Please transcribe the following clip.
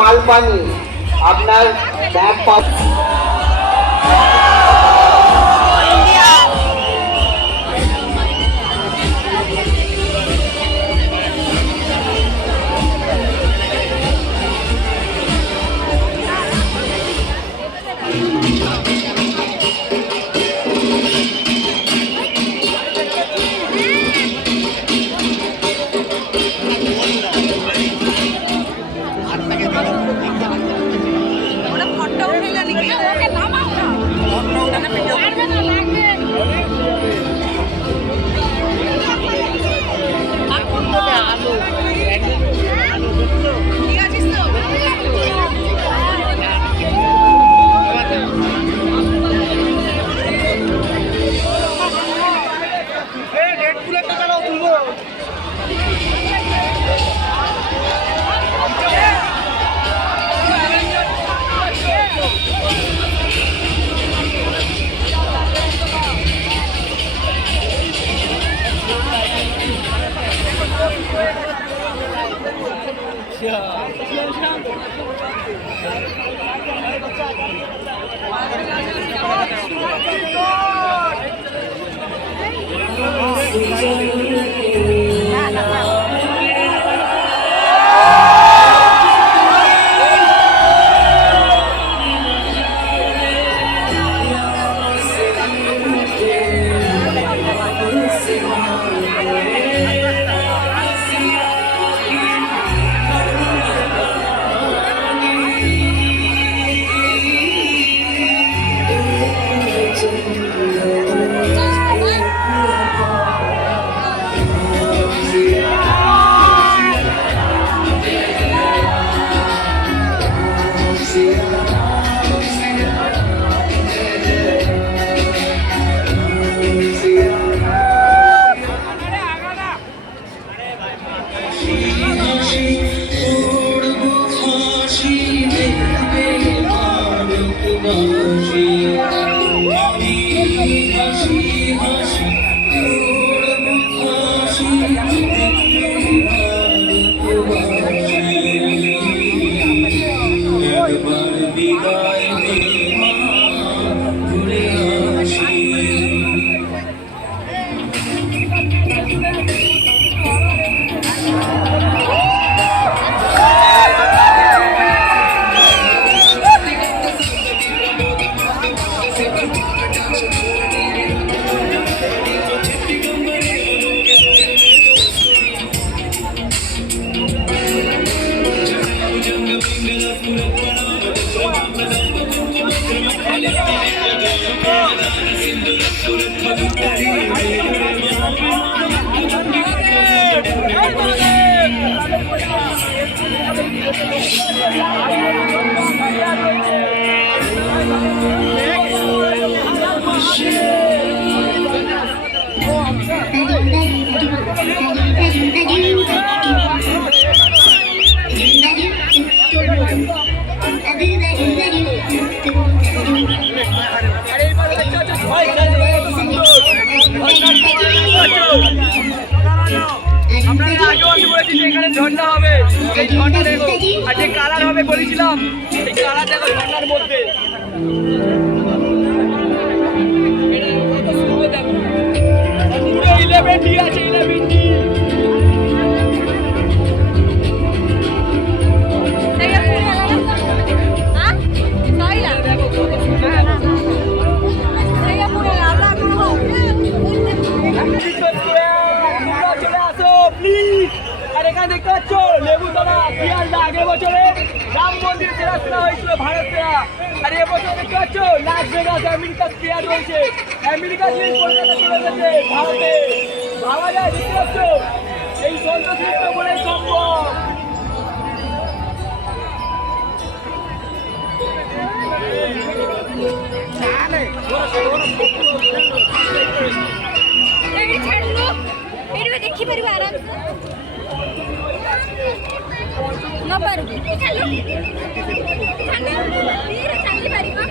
মালপানি আপনার bag pass. ঝর্ণা হবে, এই ঝর্ণা দেখো, আর যে কালার হবে বলেছিলাম, এই কালার দেখো ঝর্ণার মধ্যে। পুরো 11D আছে, 11D। দেখতে পাচ্ছ লেবুতলা শিয়ালদা আগের বছরে রাম মন্দির সেরা হয়েছিল ভারত সেরা, আর এবছর দেখতে পাচ্ছ লাস ভেগাস আমেরিকা ক্রিয়ার রয়েছে, আমেরিকা জিনিস কলকাতা চলে গেছে ভারতে। ভাবা যায়, দেখতে পাচ্ছ এই সন্তোষ মিত্র বলে সম্ভব। ଦେଖିପାରିବା ଆରାମସେ ନ ପାରୁଛୁ ଚାଲୁ ଚାଲି ପାରିବା।